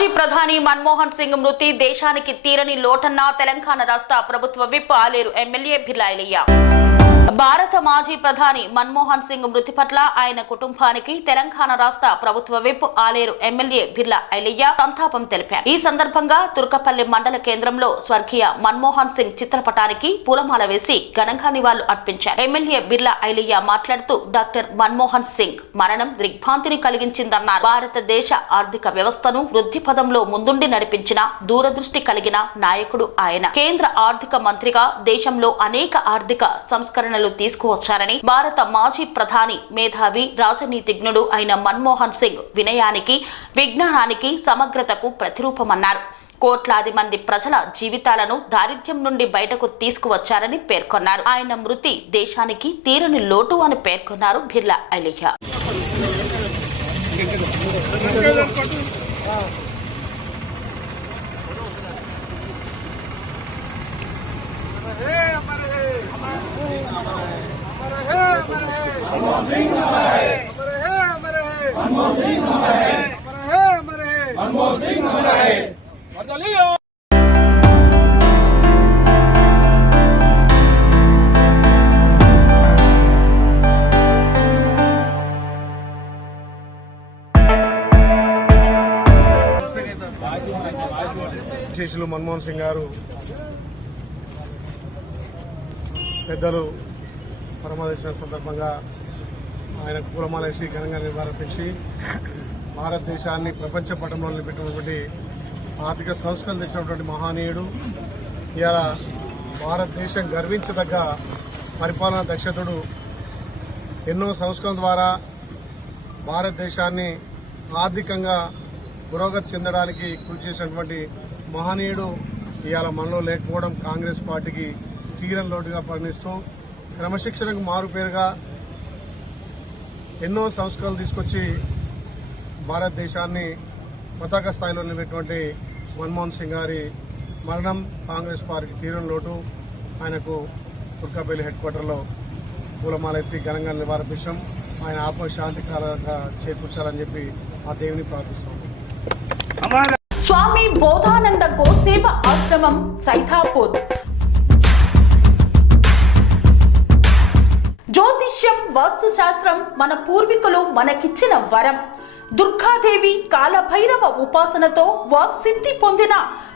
మాజీ ప్రధాని మన్మోహన్ సింగ్ మృతి దేశానికి తీరని లోటన్న తెలంగాణ రాష్ట్ర ప్రభుత్వ విప్ ఆలేరు ఎమ్మెల్యే భిలాయలయ్య భారత మాజీ ప్రధాని మన్మోహన్ సింగ్ మృతి పట్ల ఆయన కుటుంబానికి తెలంగాణ రాష్ట్ర ప్రభుత్వ విప్ ఆలేరు ఎమ్మెల్యే బిర్లా ఐలయ్య సంతాపం తెలిపారు. ఈ సందర్భంగా తుర్కపల్లి మండల కేంద్రంలో స్వర్గీయ మన్మోహన్ సింగ్ చిత్రపటానికి పూలమాల వేసి ఘనంగా నివాళులు అర్పించారు. ఎమ్మెల్యే బిర్లా ఐలయ్య మాట్లాడుతూ డాక్టర్ మన్మోహన్ సింగ్ మరణం దిగ్భాంతిని కలిగించిందన్నారు. భారతదేశ ఆర్థిక వ్యవస్థను వృద్ధి పదంలో ముందుండి నడిపించిన దూరదృష్టి కలిగిన నాయకుడు ఆయన. కేంద్ర ఆర్థిక మంత్రిగా దేశంలో అనేక ఆర్థిక సంస్కరణలు తీసుకువచ్చారని భారత మాజీ ప్రధాని మేధావి రాజనీతిజ్ఞుడు అయిన మన్మోహన్ సింగ్ వినయానికి విజ్ఞానానికి సమగ్రతకు ప్రతిరూపమన్నారు. కోట్లాది మంది ప్రజల జీవితాలను దారిద్ర్యం నుండి బయటకు తీసుకువచ్చారని పేర్కొన్నారు. ఆయన మృతి దేశానికి తీరని లోటు అని పేర్కొన్నారు బిర్లా అలియా. बदलियो శేషులు మన్మోహన్ సింగ్ గారు పెద్దలు పరమదర్శన సందర్భంగా ఆయన పూలమాలేసి ఘనంగా నివారపించి భారతదేశాన్ని ప్రపంచ పటంలో నిలబెట్టినటువంటి ఆర్థిక సంస్కరణ తెచ్చినటువంటి మహనీయుడు ఇలా భారతదేశం గర్వించదగ్గ పరిపాలనా దక్షతుడు. ఎన్నో సంస్కరణ ద్వారా భారతదేశాన్ని ఆర్థికంగా పురోగతి చెందడానికి కృషి చేసినటువంటి మహనీయుడు ఇవాళ మనలో లేకపోవడం కాంగ్రెస్ పార్టీకి తీరం లోటుగా పరిణిస్తూ క్రమశిక్షణకు మారుపేరుగా ఎన్నో సంస్కరణలు తీసుకొచ్చి భారతదేశాన్ని పతాక స్థాయిలో నిలబెట్టినటువంటి మన్మోహన్ సింగ్ గారి మరణం కాంగ్రెస్ పార్టీ తీరం లోటు. ఆయనకు తుర్కాపల్లి హెడ్ క్వార్టర్లో పూలమాలేసి ఘనంగా నివారించాం ఆయన ఆత్మ శాంతికారంగా చేకూర్చాలని చెప్పి ఆ దేవుని ప్రార్థిస్తాం స్వామి బోధానంద గోసేవ ఆశ్రమం సైతాపూర్. జ్యోతిష్యం వాస్తుశాస్త్రం మన పూర్వీకులు మనకిచ్చిన వరం. దుర్గాదేవి కాలభైరవ ఉపాసనతో వాక్సిద్ధి పొందిన